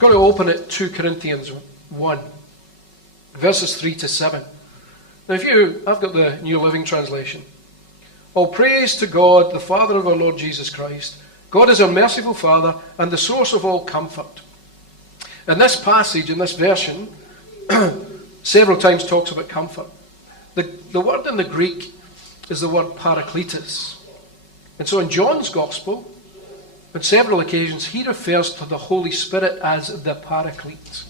We're going to open at 2 Corinthians 1, verses 3 to 7. Now I've got the New Living Translation. All praise to God, the Father of our Lord Jesus Christ. God is our merciful Father and the source of all comfort. And this passage, in this version, several times talks about comfort. The word in the Greek is the word parakletos. And so in John's Gospel, on several occasions, he refers to the Holy Spirit as the Paraclete. It's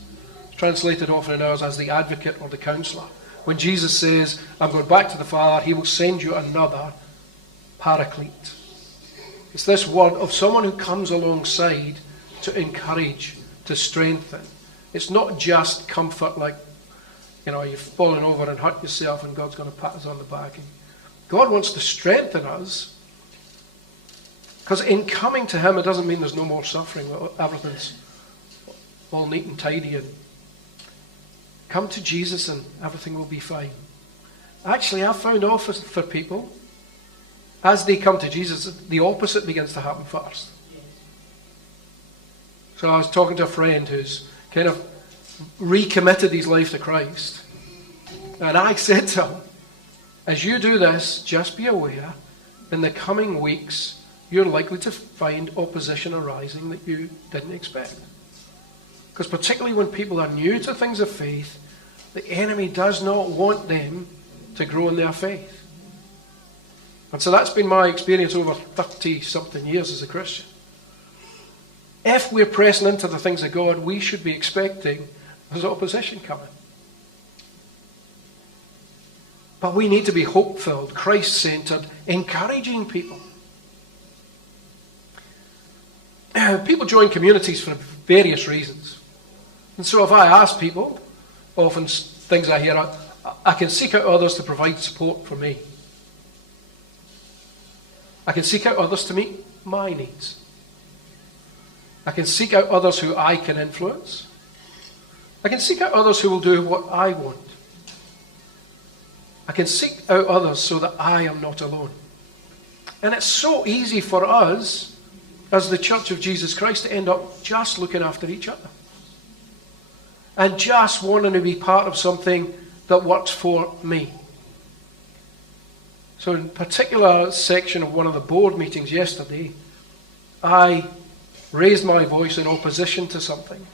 translated often in ours as the advocate or the counselor. When Jesus says, I'm going back to the Father, he will send you another Paraclete. It's this word of someone who comes alongside to encourage, to strengthen. It's not just comfort like, you've fallen over and hurt yourself and God's going to pat us on the back. God wants to strengthen us, because in coming to him, it doesn't mean there's no more suffering. Everything's all neat and tidy. And come to Jesus and everything will be fine. Actually, I've found often for people, as they come to Jesus, the opposite begins to happen first. So I was talking to a friend who's kind of recommitted his life to Christ. And I said to him, as you do this, just be aware, in the coming weeks, you're likely to find opposition arising that you didn't expect. Because particularly when people are new to things of faith, the enemy does not want them to grow in their faith. And so that's been my experience over 30-something years as a Christian. If we're pressing into the things of God, we should be expecting there's opposition coming. But we need to be hope-filled, Christ-centered, encouraging people. People join communities for various reasons. And so if I ask people, often things I hear, I can seek out others to provide support for me. I can seek out others to meet my needs. I can seek out others who I can influence. I can seek out others who will do what I want. I can seek out others so that I am not alone. And it's so easy for us, as the Church of Jesus Christ, to end up just looking after each other. And just wanting to be part of something that works for me. So in a particular section of one of the board meetings yesterday, I raised my voice in opposition to something.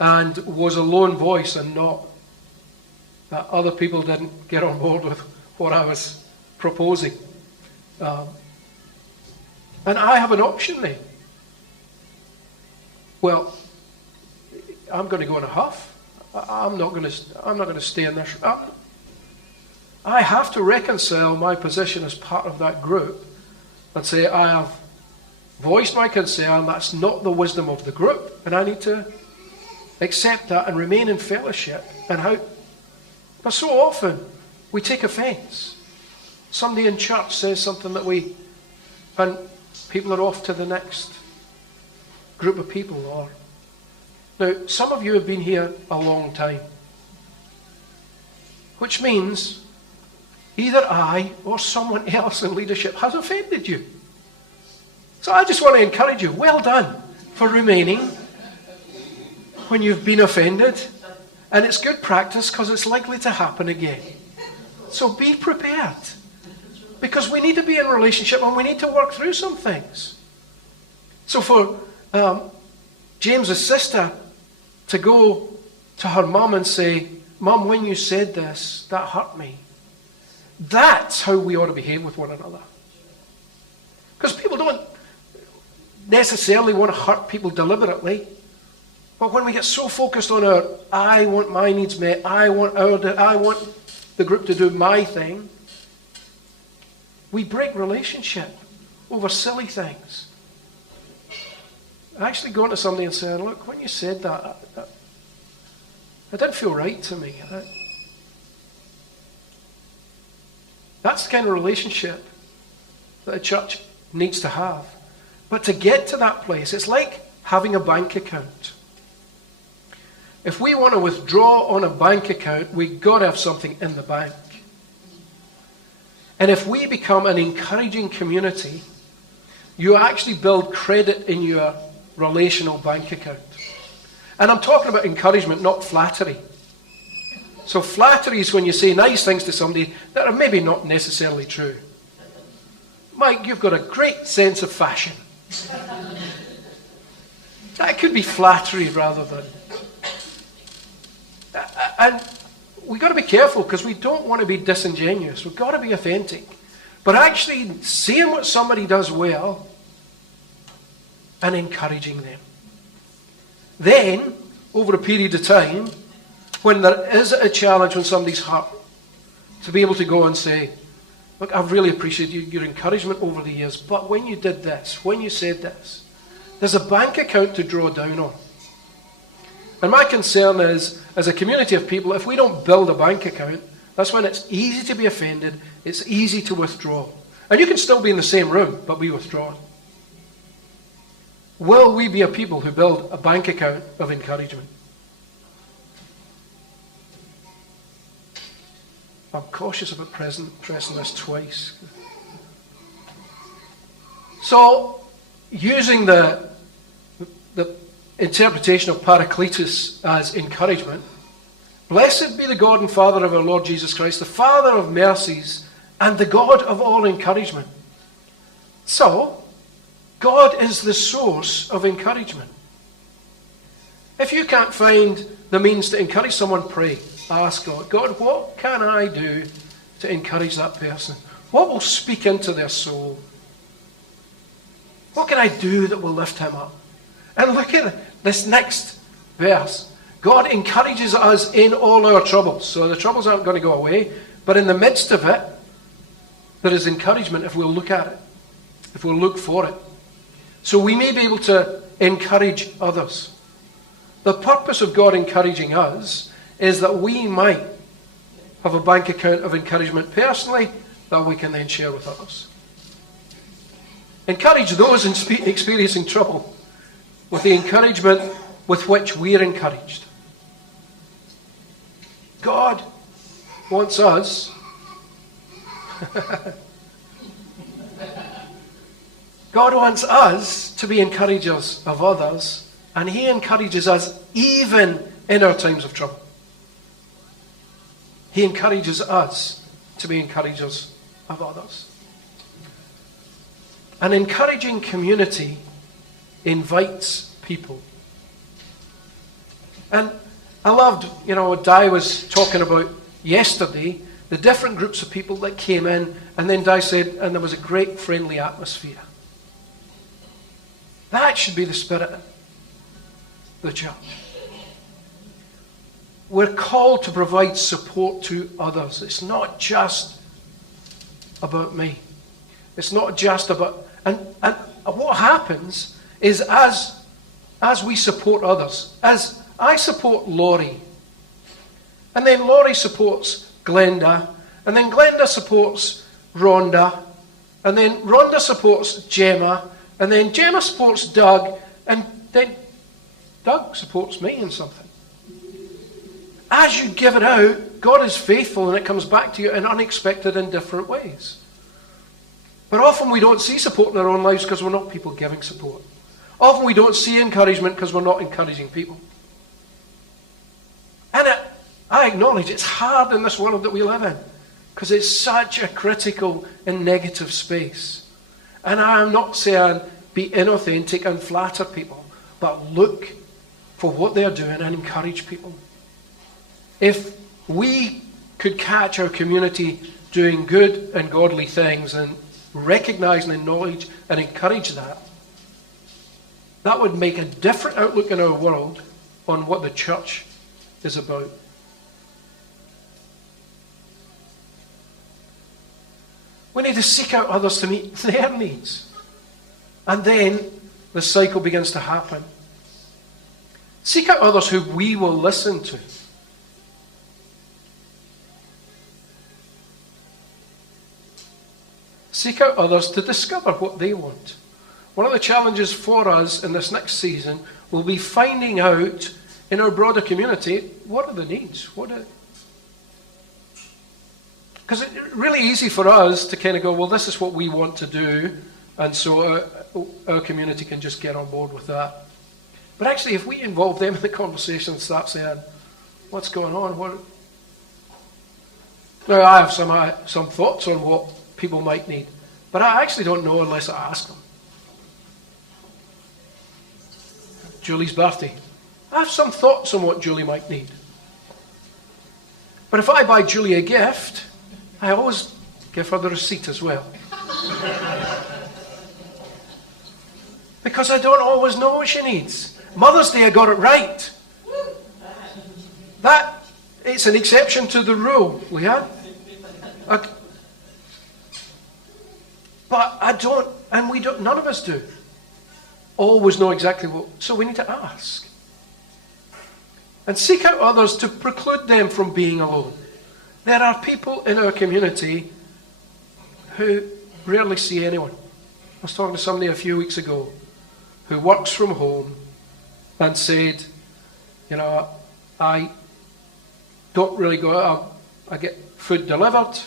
And was a lone voice, and not that other people didn't get on board with what I was proposing. And I have an option there. Well, I'm going to go in a huff. I'm not going to stay in this. I have to reconcile my position as part of that group and say, I have voiced my concern. That's not the wisdom of the group, and I need to accept that and remain in fellowship. But so often we take offence. Somebody in church says something and people are off to the next group of people. Now, some of you have been here a long time, which means either I or someone else in leadership has offended you. So I just want to encourage you, well done for remaining when you've been offended. And it's good practice because it's likely to happen again. So be prepared. Because we need to be in relationship and we need to work through some things. So for James's sister to go to her mum and say, Mum, when you said this, that hurt me. That's how we ought to behave with one another. Because people don't necessarily want to hurt people deliberately. But when we get so focused on I want my needs met, I want the group to do my thing, we break relationship over silly things. Actually going to somebody and saying, look, when you said that, it didn't feel right to me. That's the kind of relationship that a church needs to have. But to get to that place, it's like having a bank account. If we want to withdraw on a bank account, we've got to have something in the bank. And if we become an encouraging community, you actually build credit in your relational bank account. And I'm talking about encouragement, not flattery. So flattery is when you say nice things to somebody that are maybe not necessarily true. Mike, you've got a great sense of fashion. That could be flattery rather than... And we've got to be careful because we don't want to be disingenuous. We've got to be authentic. But actually seeing what somebody does well and encouraging them. Then, over a period of time, when there is a challenge, when somebody's hurt, to be able to go and say, look, I've really appreciated your encouragement over the years, but when you did this, when you said this, there's a bank account to draw down on. And my concern is, as a community of people, if we don't build a bank account, that's when it's easy to be offended, it's easy to withdraw. And you can still be in the same room, but be withdrawn. Will we be a people who build a bank account of encouragement? I'm cautious about pressing this twice. So, using the interpretation of Paracletus as encouragement, blessed be the God and Father of our Lord Jesus Christ, the Father of mercies and the God of all encouragement. So, God is the source of encouragement. If you can't find the means to encourage someone, pray. Ask God, God, what can I do to encourage that person? What will speak into their soul? What can I do that will lift him up? And look at this next verse. God encourages us in all our troubles. So the troubles aren't going to go away. But in the midst of it, there is encouragement if we'll look at it. If we'll look for it. So we may be able to encourage others. The purpose of God encouraging us is that we might have a bank account of encouragement personally that we can then share with others. Encourage those experiencing trouble with the encouragement with which we're encouraged. God wants us God wants us to be encouragers of others, and He encourages us even in our times of trouble. He encourages us to be encouragers of others. An encouraging community invites people. And I loved, what Di was talking about yesterday, the different groups of people that came in, and then Di said, and there was a great friendly atmosphere. That should be the spirit of the church. We're called to provide support to others. It's not just about me. It's not just about... And what happens is as we support others, as I support Laurie, and then Laurie supports Glenda, and then Glenda supports Rhonda, and then Rhonda supports Gemma, and then Gemma supports Doug, and then Doug supports me in something. As you give it out, God is faithful and it comes back to you in unexpected and different ways. But often we don't see support in our own lives because we're not people giving support. Often we don't see encouragement because we're not encouraging people. And I acknowledge it's hard in this world that we live in because it's such a critical and negative space. And I am not saying be inauthentic and flatter people, but look for what they're doing and encourage people. If we could catch our community doing good and godly things and recognize and acknowledge and encourage that, that would make a different outlook in our world on what the church is about. We need to seek out others to meet their needs. And then the cycle begins to happen. Seek out others who we will listen to. Seek out others to discover what they want. One of the challenges for us in this next season will be finding out in our broader community, what are the needs? Because it's really easy for us to kind of go, well, this is what we want to do, and so our community can just get on board with that. But actually, if we involve them in the conversation and start saying, what's going on? Now, I have some thoughts on what people might need, but I actually don't know unless I ask them. Julie's birthday. I have some thoughts on what Julie might need. But if I buy Julie a gift, I always give her the receipt as well. Because I don't always know what she needs. Mother's Day, I got it right. It's an exception to the rule, Leah. But I don't, and we don't, none of us do, always know exactly what, so we need to ask. And seek out others to preclude them from being alone. There are people in our community who rarely see anyone. I was talking to somebody a few weeks ago who works from home and said, I don't really go out. I get food delivered.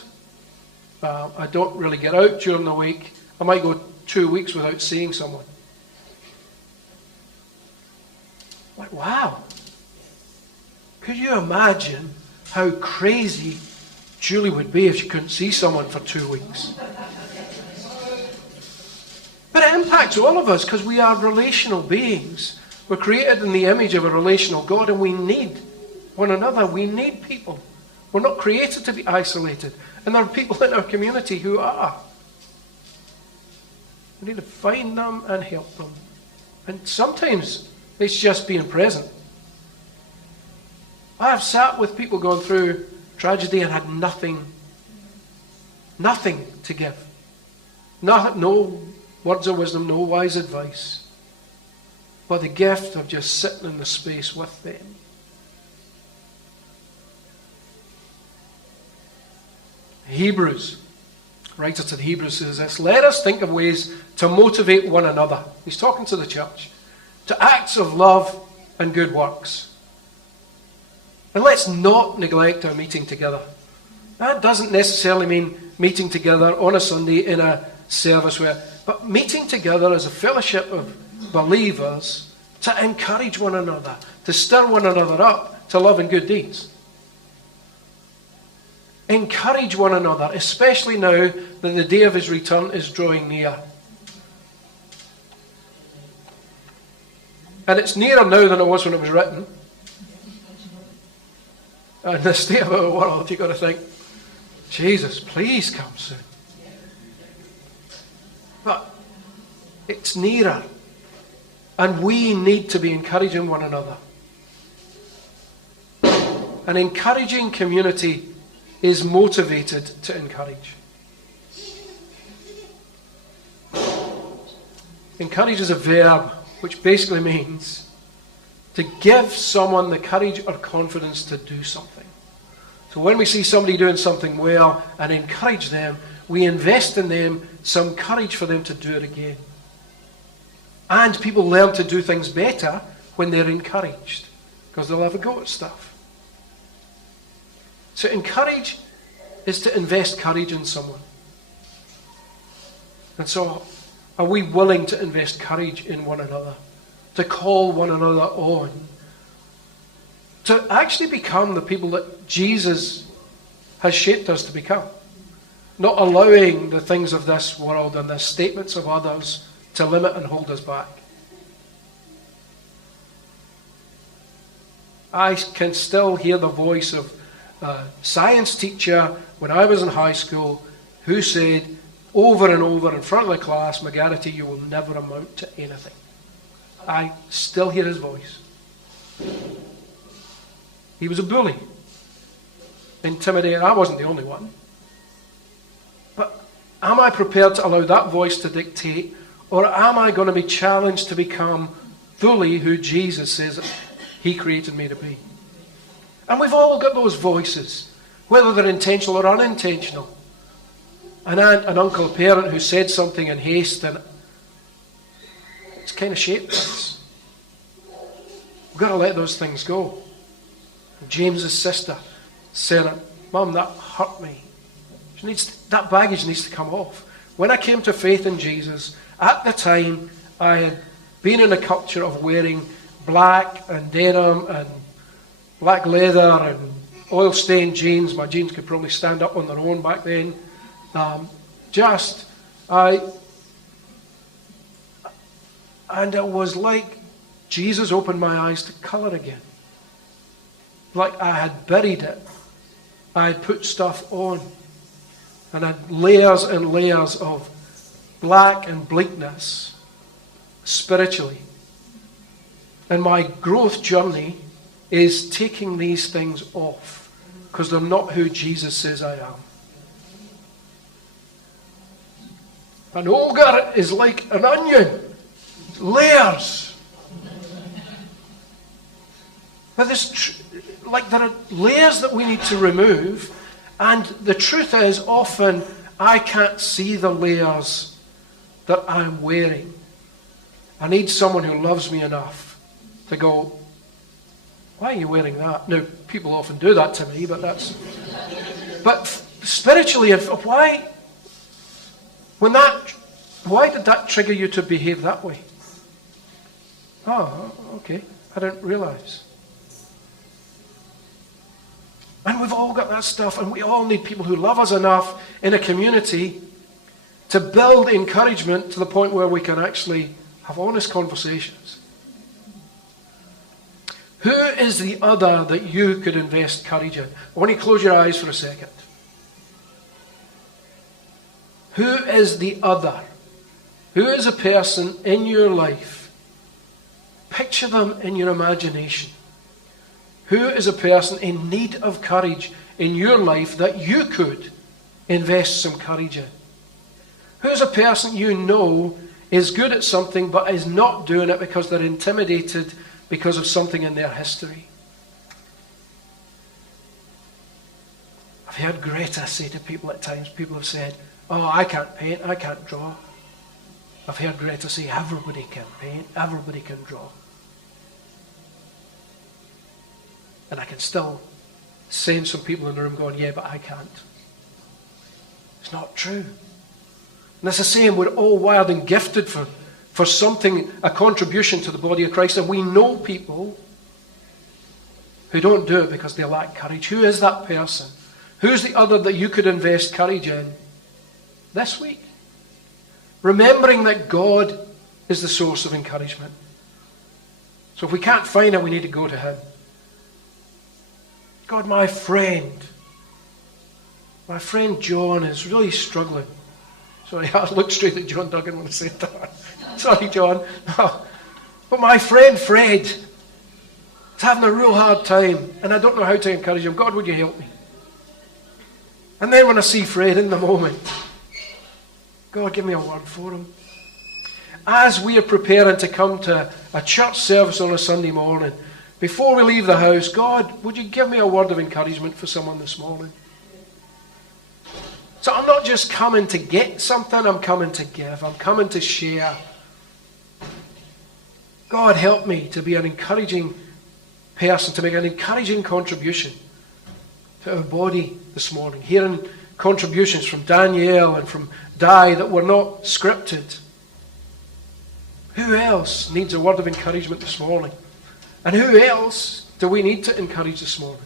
I don't really get out during the week. I might go 2 weeks without seeing someone. Like, wow. Could you imagine how crazy Julie would be if she couldn't see someone for 2 weeks? But it impacts all of us because we are relational beings. We're created in the image of a relational God, and we need one another. We need people. We're not created to be isolated. And there are people in our community who are. We need to find them and help them. And sometimes it's just being present. I have sat with people going through tragedy and had nothing to give. No words of wisdom, no wise advice. But the gift of just sitting in the space with them. Hebrews, writer to the Hebrews says this: let us think of ways to motivate one another. He's talking to the church. To acts of love and good works. And let's not neglect our meeting together. That doesn't necessarily mean meeting together on a Sunday in a service but meeting together as a fellowship of believers to encourage one another, to stir one another up to love and good deeds. Encourage one another, especially now that the day of his return is drawing near. And it's nearer now than it was when it was written. And the state of our world, you've got to think, Jesus, please come soon. But it's nearer. And we need to be encouraging one another. An encouraging community is motivated to encourage. Encourage is a verb which basically means to give someone the courage or confidence to do something. So when we see somebody doing something well and encourage them, we invest in them some courage for them to do it again. And people learn to do things better when they're encouraged, because they'll have a go at stuff. So encourage is to invest courage in someone. And so, are we willing to invest courage in one another? To call one another on? To actually become the people that Jesus has shaped us to become? Not allowing the things of this world and the statements of others to limit and hold us back. I can still hear the voice of a science teacher when I was in high school who said over and over in front of the class, McGarity, you will never amount to anything. I still hear his voice. He was a bully. Intimidating. I wasn't the only one. But am I prepared to allow that voice to dictate, or am I going to be challenged to become fully who Jesus says he created me to be? And we've all got those voices, whether they're intentional or unintentional. An aunt, an uncle, a parent who said something in haste and it's kind of shaped us. We've got to let those things go. James's sister said, Mum, that hurt me. That baggage needs to come off. When I came to faith in Jesus, at the time I had been in a culture of wearing black and denim and black leather and oil-stained jeans. My jeans could probably stand up on their own back then. And it was like Jesus opened my eyes to colour again. Like I had buried it. I had put stuff on. And I had layers and layers of black and bleakness spiritually. And my growth journey is taking these things off because they're not who Jesus says I am. An ogre is like an onion. Layers. But there are layers that we need to remove, and the truth is often I can't see the layers that I'm wearing. I need someone who loves me enough to go, why are you wearing that? Now, people often do that to me, but spiritually, why did that trigger you to behave that way? Oh, okay. I didn't realize. And we've all got that stuff, and we all need people who love us enough in a community to build encouragement to the point where we can actually have honest conversations. Who is the other that you could invest courage in? I want you to close your eyes for a second. Who is the other? Who is a person in your life? Picture them in your imagination. Who is a person in need of courage in your life that you could invest some courage in? Who is a person you know is good at something but is not doing it because they're intimidated because of something in their history? I've heard Greta say to people at times, people have said, oh, I can't paint, I can't draw. I've heard Greta say, everybody can paint, everybody can draw. And I can still sense some people in the room going, yeah, but I can't. It's not true. And that's the same, we're all wired and gifted for something, a contribution to the body of Christ. And we know people who don't do it because they lack courage. Who is that person? Who's the other that you could invest courage in this week? Remembering that God is the source of encouragement. So if we can't find it, we need to go to Him. God, my friend John is really struggling. Sorry, I looked straight at John Duggan when I said that. Sorry, John. But my friend Fred is having a real hard time, and I don't know how to encourage him. God, would you help me? And then when I see Fred in the moment, God, give me a word for him. As we are preparing to come to a church service on a Sunday morning, before we leave the house, God, would you give me a word of encouragement for someone this morning? So I'm not just coming to get something, I'm coming to give. I'm coming to share. God, help me to be an encouraging person, to make an encouraging contribution to our body this morning. Hearing contributions from Danielle and from Di that were not scripted. Who else needs a word of encouragement this morning? And who else do we need to encourage this morning?